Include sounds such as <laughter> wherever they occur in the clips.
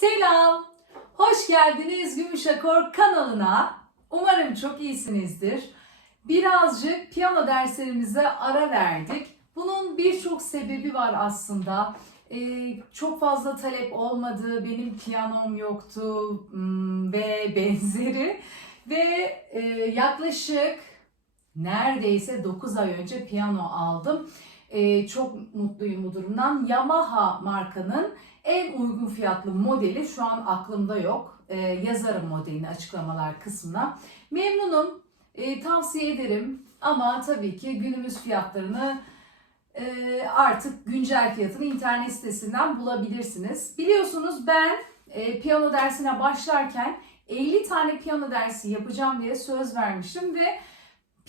Selam, hoş geldiniz Gümüş Akor kanalına. Umarım çok iyisinizdir. Birazcık piyano derslerimize ara verdik. Bunun birçok sebebi var aslında. Ee, çok fazla talep olmadı, benim piyanom yoktu hmm, ve <laughs> benzeri. Ve e, yaklaşık neredeyse 9 ay önce piyano aldım. Ee, çok mutluyum bu durumdan. Yamaha markanın en uygun fiyatlı modeli şu an aklımda yok. Ee, yazarım modelini açıklamalar kısmına. Memnunum. Ee, tavsiye ederim. Ama tabii ki günümüz fiyatlarını e, artık güncel fiyatını internet sitesinden bulabilirsiniz. Biliyorsunuz ben e, piyano dersine başlarken 50 tane piyano dersi yapacağım diye söz vermiştim ve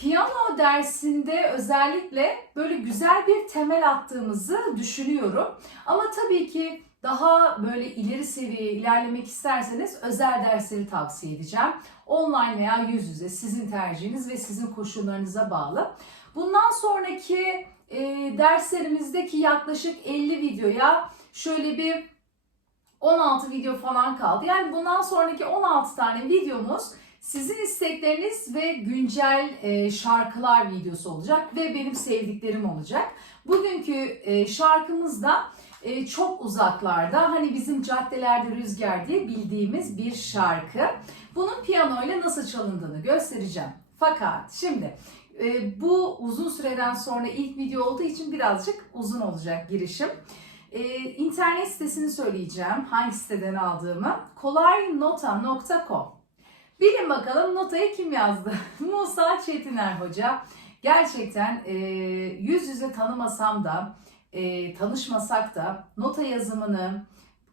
Piyano dersinde özellikle böyle güzel bir temel attığımızı düşünüyorum. Ama tabii ki daha böyle ileri seviyeye ilerlemek isterseniz özel dersleri tavsiye edeceğim. Online veya yüz yüze sizin tercihiniz ve sizin koşullarınıza bağlı. Bundan sonraki e, derslerimizdeki yaklaşık 50 videoya şöyle bir 16 video falan kaldı. Yani bundan sonraki 16 tane videomuz sizin istekleriniz ve güncel e, şarkılar videosu olacak ve benim sevdiklerim olacak. Bugünkü e, şarkımız da e, çok uzaklarda hani bizim caddelerde rüzgar diye bildiğimiz bir şarkı. Bunun piyanoyla nasıl çalındığını göstereceğim. Fakat şimdi e, bu uzun süreden sonra ilk video olduğu için birazcık uzun olacak girişim. E, internet sitesini söyleyeceğim hangi siteden aldığımı. kolaynota.com Bilin bakalım notayı kim yazdı? <laughs> Musa Çetiner Hoca. Gerçekten e, yüz yüze tanımasam da, e, tanışmasak da nota yazımını,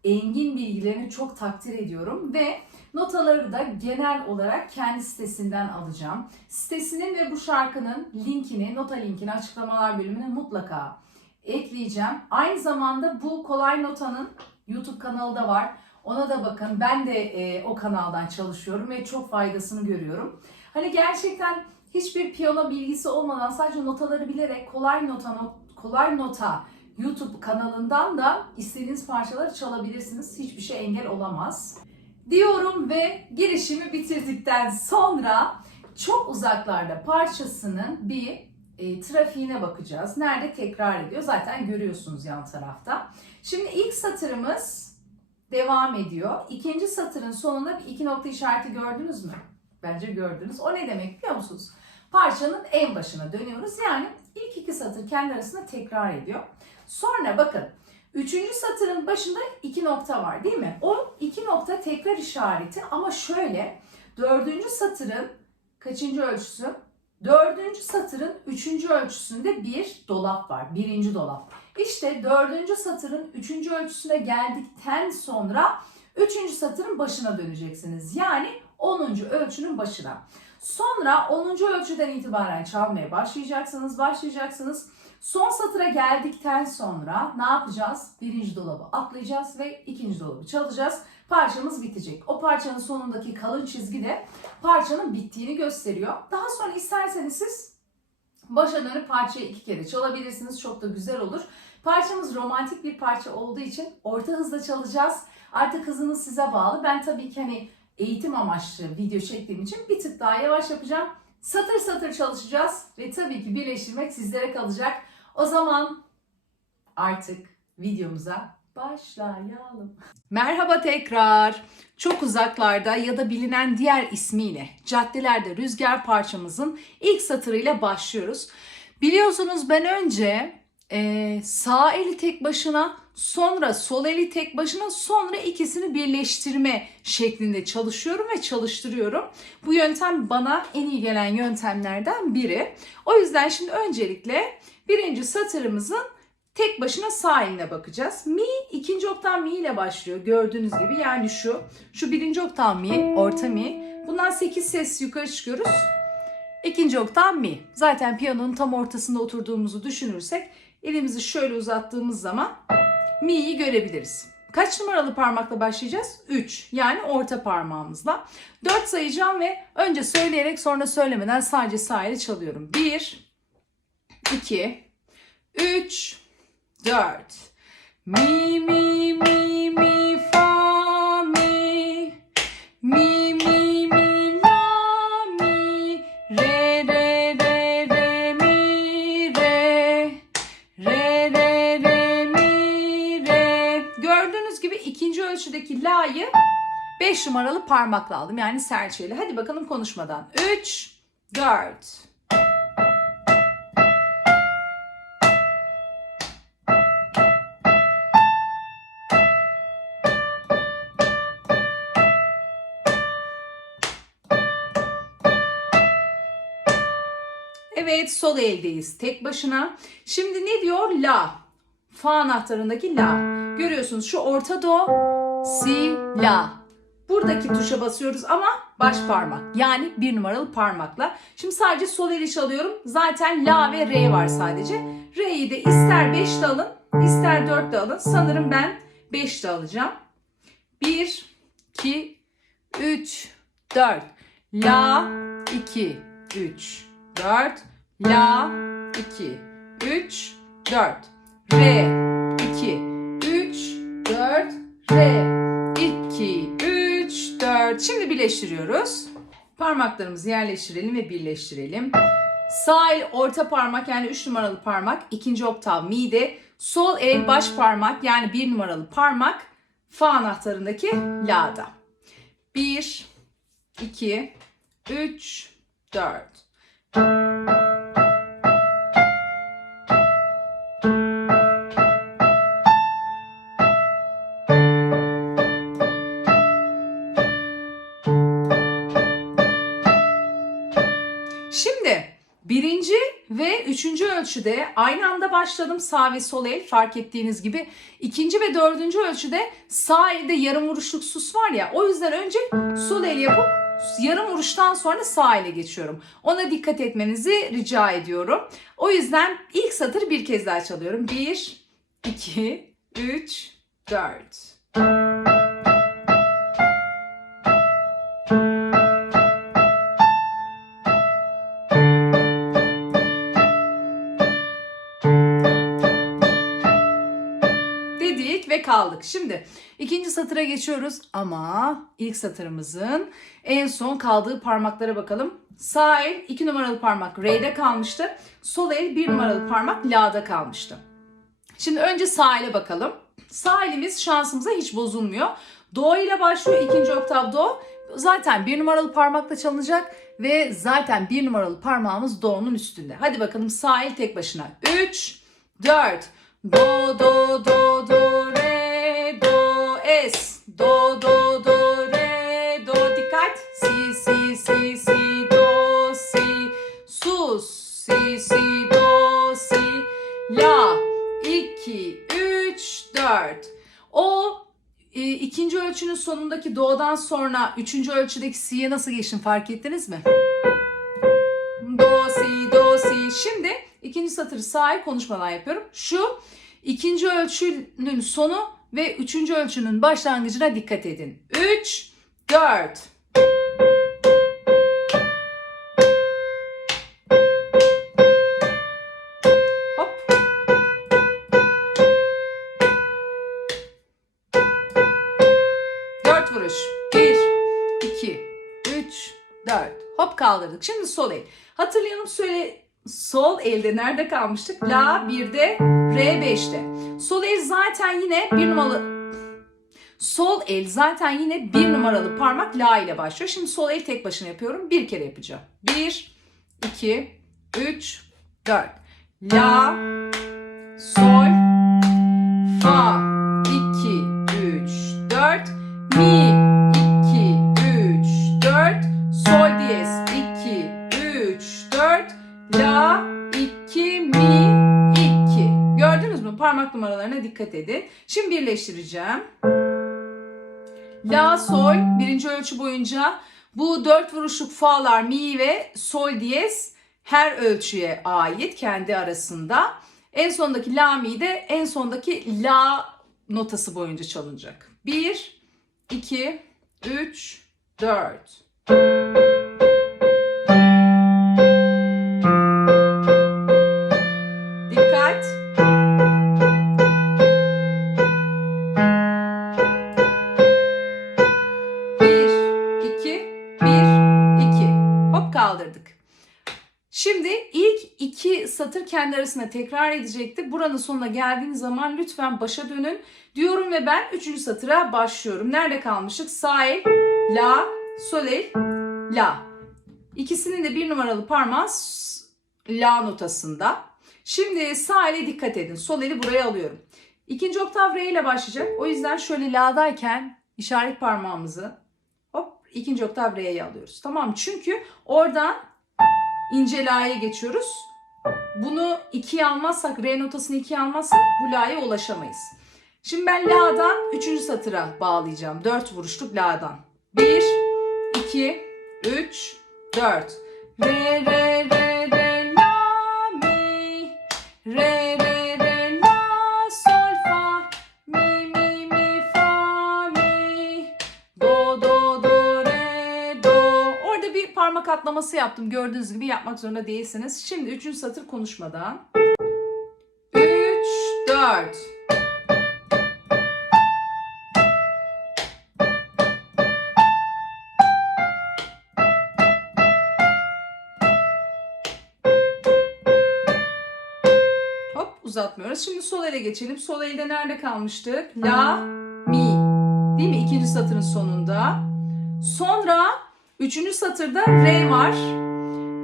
engin bilgilerini çok takdir ediyorum ve notaları da genel olarak kendi sitesinden alacağım. Sitesinin ve bu şarkının linkini, nota linkini açıklamalar bölümüne mutlaka ekleyeceğim. Aynı zamanda bu Kolay Nota'nın YouTube kanalı da var. Ona da bakın. Ben de e, o kanaldan çalışıyorum ve çok faydasını görüyorum. Hani gerçekten hiçbir piyano bilgisi olmadan sadece notaları bilerek kolay nota not, kolay nota YouTube kanalından da istediğiniz parçaları çalabilirsiniz. Hiçbir şey engel olamaz. Diyorum ve girişimi bitirdikten sonra çok uzaklarda parçasının bir e, trafiğine bakacağız. Nerede tekrar ediyor? Zaten görüyorsunuz yan tarafta. Şimdi ilk satırımız devam ediyor. İkinci satırın sonunda bir iki nokta işareti gördünüz mü? Bence gördünüz. O ne demek biliyor musunuz? Parçanın en başına dönüyoruz. Yani ilk iki satır kendi arasında tekrar ediyor. Sonra bakın üçüncü satırın başında iki nokta var değil mi? O iki nokta tekrar işareti ama şöyle dördüncü satırın kaçıncı ölçüsü? Dördüncü satırın üçüncü ölçüsünde bir dolap var. Birinci dolap. İşte dördüncü satırın üçüncü ölçüsüne geldikten sonra üçüncü satırın başına döneceksiniz. Yani onuncu ölçünün başına. Sonra onuncu ölçüden itibaren çalmaya başlayacaksınız, başlayacaksınız. Son satıra geldikten sonra ne yapacağız? Birinci dolabı atlayacağız ve ikinci dolabı çalacağız. Parçamız bitecek. O parçanın sonundaki kalın çizgi de parçanın bittiğini gösteriyor. Daha sonra isterseniz siz başa dönüp parçayı iki kere çalabilirsiniz. Çok da güzel olur. Parçamız romantik bir parça olduğu için orta hızla çalacağız. Artık hızınız size bağlı. Ben tabii ki hani eğitim amaçlı video çektiğim için bir tık daha yavaş yapacağım. Satır satır çalışacağız ve tabii ki birleştirmek sizlere kalacak. O zaman artık videomuza başlayalım. Merhaba tekrar. Çok uzaklarda ya da bilinen diğer ismiyle caddelerde rüzgar parçamızın ilk satırıyla başlıyoruz. Biliyorsunuz ben önce e, sağ eli tek başına sonra sol eli tek başına sonra ikisini birleştirme şeklinde çalışıyorum ve çalıştırıyorum. Bu yöntem bana en iyi gelen yöntemlerden biri. O yüzden şimdi öncelikle birinci satırımızın tek başına sağ eline bakacağız. Mi ikinci oktav mi ile başlıyor gördüğünüz gibi yani şu. Şu birinci oktav mi, orta mi. Bundan 8 ses yukarı çıkıyoruz. İkinci oktav mi. Zaten piyanonun tam ortasında oturduğumuzu düşünürsek elimizi şöyle uzattığımız zaman mi'yi görebiliriz. Kaç numaralı parmakla başlayacağız? 3. Yani orta parmağımızla. 4 sayacağım ve önce söyleyerek sonra söylemeden sadece sağ ile çalıyorum. 1 2 3 4 Mi mi mi mi ölçüdeki la'yı 5 numaralı parmakla aldım. Yani serçeyle. Hadi bakalım konuşmadan. 3, 4. Evet sol eldeyiz tek başına. Şimdi ne diyor? La. Fa anahtarındaki la. Görüyorsunuz şu orta do, si, la. Buradaki tuşa basıyoruz ama baş parmak. Yani bir numaralı parmakla. Şimdi sadece sol eli çalıyorum. Zaten la ve re var sadece. Re'yi de ister 5 de alın, ister 4 de alın. Sanırım ben 5 de alacağım. 1, 2, 3, 4. La, 2, 3, 4. La, 2, 3, 4. Re, 2, 3, 4. Re, 2, 3, 4. Şimdi birleştiriyoruz. Parmaklarımızı yerleştirelim ve birleştirelim. Sağ el orta parmak yani 3 numaralı parmak, ikinci oktav mi'de. Sol el baş parmak yani 1 numaralı parmak fa anahtarındaki la'da. 1, 2, 3, 4. Şimdi birinci ve üçüncü ölçüde aynı anda başladım sağ ve sol el fark ettiğiniz gibi. İkinci ve dördüncü ölçüde sağ elde yarım vuruşluk sus var ya o yüzden önce sol el yapıp yarım vuruştan sonra sağ ele geçiyorum. Ona dikkat etmenizi rica ediyorum. O yüzden ilk satır bir kez daha çalıyorum. 1, 2, 3, 4. kaldık. Şimdi ikinci satıra geçiyoruz ama ilk satırımızın en son kaldığı parmaklara bakalım. Sağ el 2 numaralı parmak Re'de kalmıştı. Sol el 1 numaralı parmak La'da kalmıştı. Şimdi önce sağ ele bakalım. Sağ elimiz şansımıza hiç bozulmuyor. Do ile başlıyor ikinci oktav do. Zaten bir numaralı parmakla çalınacak ve zaten bir numaralı parmağımız do'nun üstünde. Hadi bakalım sağ el tek başına. 3, 4, Do do do do re do es do do do re do. Dikkat. Si si si si do si. Sus. Si si do si. La. 2 3 4 o e, ikinci ölçünün sonundaki do'dan sonra üçüncü ölçüdeki si'ye nasıl geçtim fark ettiniz mi? Do si do si. Şimdi İkinci satırı el konuşmadan yapıyorum. Şu ikinci ölçünün sonu ve üçüncü ölçünün başlangıcına dikkat edin. 3, 4. Hop. Dört vuruş. Bir, iki, üç, dört. Hop kaldırdık. Şimdi sol el. Hatırlayalım söyle sol elde nerede kalmıştık? La 1'de, re 5'te. Sol el zaten yine bir numaralı Sol el zaten yine bir numaralı parmak la ile başlıyor. Şimdi sol el tek başına yapıyorum. Bir kere yapacağım. 1, 2, 3, 4. La, sol, Parmak numaralarına dikkat edin. Şimdi birleştireceğim. La, sol birinci ölçü boyunca bu dört vuruşluk fa'lar mi ve sol diyez her ölçüye ait kendi arasında. En sondaki la mi de en sondaki la notası boyunca çalınacak. 1, 2, 3, 4. Şimdi ilk iki satır kendi arasında tekrar edecekti. Buranın sonuna geldiğiniz zaman lütfen başa dönün diyorum ve ben üçüncü satıra başlıyorum. Nerede kalmıştık? Sağ el, la, sol el, la. İkisinin de bir numaralı parmağı la notasında. Şimdi sağ ele dikkat edin. Sol eli buraya alıyorum. İkinci oktav re ile başlayacak. O yüzden şöyle la'dayken işaret parmağımızı hop ikinci oktav re'ye alıyoruz. Tamam? Çünkü oradan ince la'ya geçiyoruz. Bunu ikiye almazsak, re notasını ikiye almazsak bu la'ya ulaşamayız. Şimdi ben la'dan üçüncü satıra bağlayacağım. Dört vuruşluk la'dan. Bir, iki, üç, dört. Re, re, re, Orada bir parmak atlaması yaptım. Gördüğünüz gibi yapmak zorunda değilsiniz. Şimdi üçüncü satır konuşmadan. Üç, dört. Hop uzatmıyoruz. Şimdi sol ele geçelim. Sol elde nerede kalmıştık? La, mi. Değil mi? İkinci satırın sonunda. Sonra üçüncü satırda re var.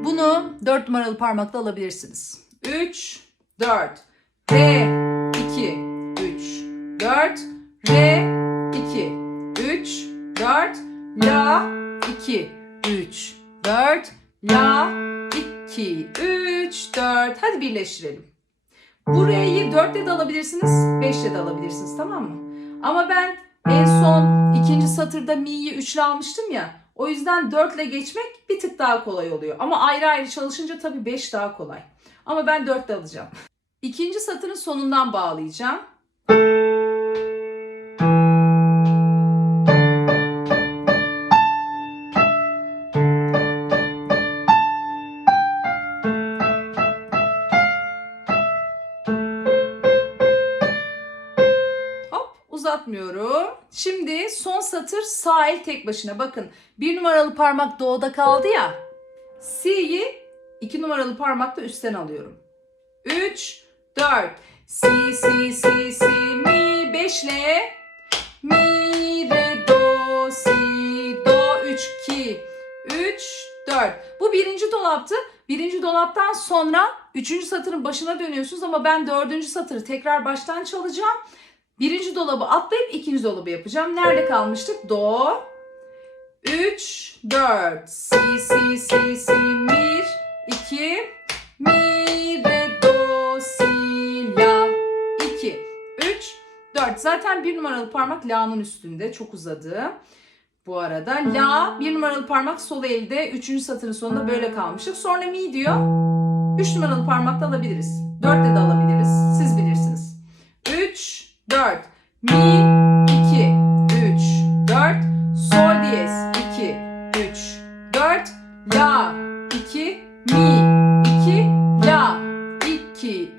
Bunu dört numaralı parmakla alabilirsiniz. Üç, dört. Re, iki, üç, dört. Re, iki, üç, dört. La, iki, üç, dört. La, iki, üç, dört. Hadi birleştirelim. Bu R'yi 4 ile de alabilirsiniz, 5 ile de alabilirsiniz tamam mı? Ama ben en son ikinci satırda mi'yi 3 ile almıştım ya. O yüzden 4 ile geçmek bir tık daha kolay oluyor. Ama ayrı ayrı çalışınca tabii 5 daha kolay. Ama ben 4 ile alacağım. İkinci satırın sonundan bağlayacağım. Son satır sağ el tek başına. Bakın bir numaralı parmak doğuda kaldı ya. Si'yi iki numaralı parmakla üstten alıyorum. 3, 4. Si, si, si, si, mi. 5 ile. Mi, re, do, si, do. 3, 2, 3, 4. Bu birinci dolaptı. Birinci dolaptan sonra üçüncü satırın başına dönüyorsunuz ama ben dördüncü satırı tekrar baştan çalacağım. Birinci dolabı atlayıp ikinci dolabı yapacağım. Nerede kalmıştık? Do. 3, 4. Si, si, si, si, mi, 2. Mi, re, do, si, la. 2, 3, 4. Zaten bir numaralı parmak la'nın üstünde. Çok uzadı. Bu arada la bir numaralı parmak sol elde. Üçüncü satırın sonunda böyle kalmıştık. Sonra mi diyor. Üç numaralı parmakla alabiliriz. Dörtle de alabiliriz. Siz bilirsiniz. 3, 4. Mi, 2, 3, 4. Sol diyez, 2, 3, 4. La, 2, mi, 2, la, 2,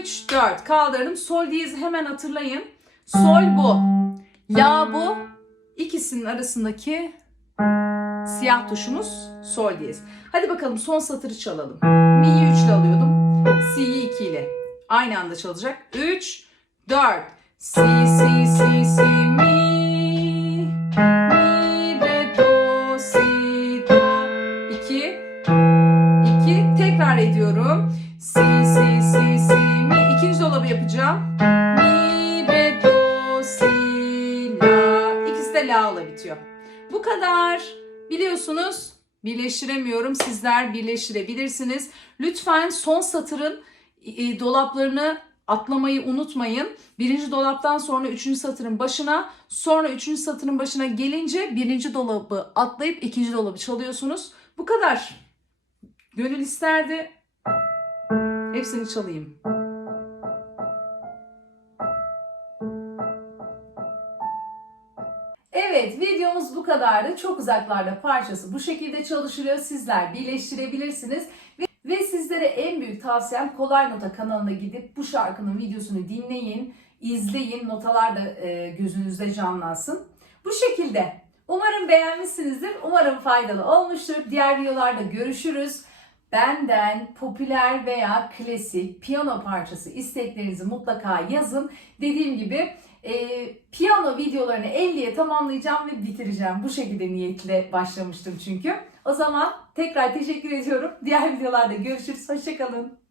3, 4. Kaldırdım. Sol diyezi hemen hatırlayın. Sol bu. La bu. İkisinin arasındaki siyah tuşumuz sol diyez. Hadi bakalım son satırı çalalım. Mi'yi 3 ile alıyordum. Si'yi 2 ile. Aynı anda çalacak. 3, 4. Si, si, si, si, mi. Mi, re, do, si, do. 2, 2. Tekrar ediyorum. Si, si, si, si, mi. İkinci dolabı yapacağım. Mi, re, do, si, la. İkisi de la ile bitiyor. Bu kadar. Biliyorsunuz birleştiremiyorum. Sizler birleştirebilirsiniz. Lütfen son satırın e, dolaplarını atlamayı unutmayın. Birinci dolaptan sonra üçüncü satırın başına, sonra üçüncü satırın başına gelince birinci dolabı atlayıp ikinci dolabı çalıyorsunuz. Bu kadar. Gönül isterdi. Hepsini çalayım. Evet videomuz bu kadardı. Çok uzaklarda parçası bu şekilde çalışılıyor. Sizler birleştirebilirsiniz. Ve, sizlere en büyük tavsiyem Kolay Nota kanalına gidip bu şarkının videosunu dinleyin, izleyin. Notalar da e, gözünüzde canlansın. Bu şekilde. Umarım beğenmişsinizdir. Umarım faydalı olmuştur. Diğer videolarda görüşürüz. benden popüler veya klasik piyano parçası isteklerinizi mutlaka yazın. Dediğim gibi e, piyano videolarını 50'ye tamamlayacağım ve bitireceğim. Bu şekilde niyetle başlamıştım çünkü. O zaman tekrar teşekkür ediyorum. Diğer videolarda görüşürüz. Hoşçakalın.